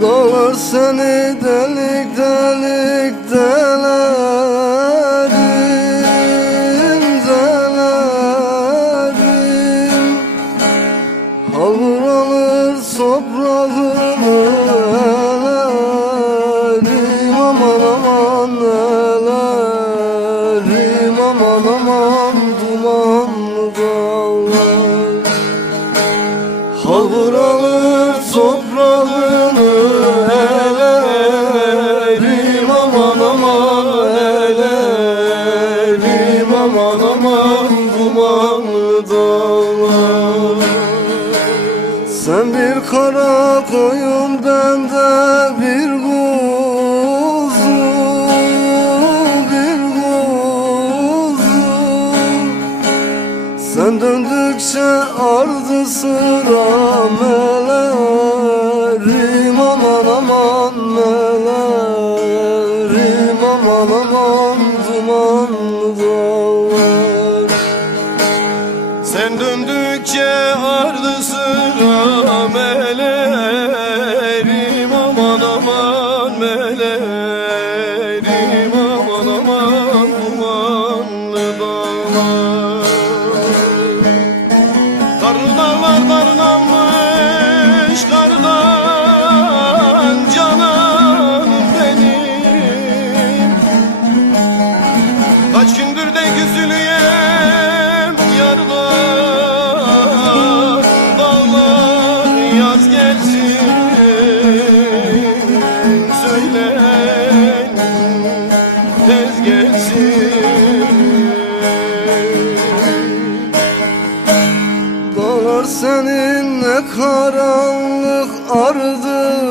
Dağlar seni delik delik delerim, delerim. Havur alır toprağını elerim, aman aman elerim, aman aman dumanlı dağlar. Havur alır toprağını elerim, aman aman elerim, aman aman dumanlı dağlar. Sen bir kara koyun, ben de bir kuzu, bir kuzu. Sen döndükçe ardı sıram elerim, aman aman elerim, aman aman dumanlı dağlar. Sen döndükçe ardı sıram elerim, aman aman melerim, aman aman dumanlı dağlar. Karlı dağlar karın almış, kardan cananım benim. Kaç gündür de küsülüyem yardan. Dağlar yaz gelsin, söylen tez gelsin. Dağlar senin ne karanlık ardın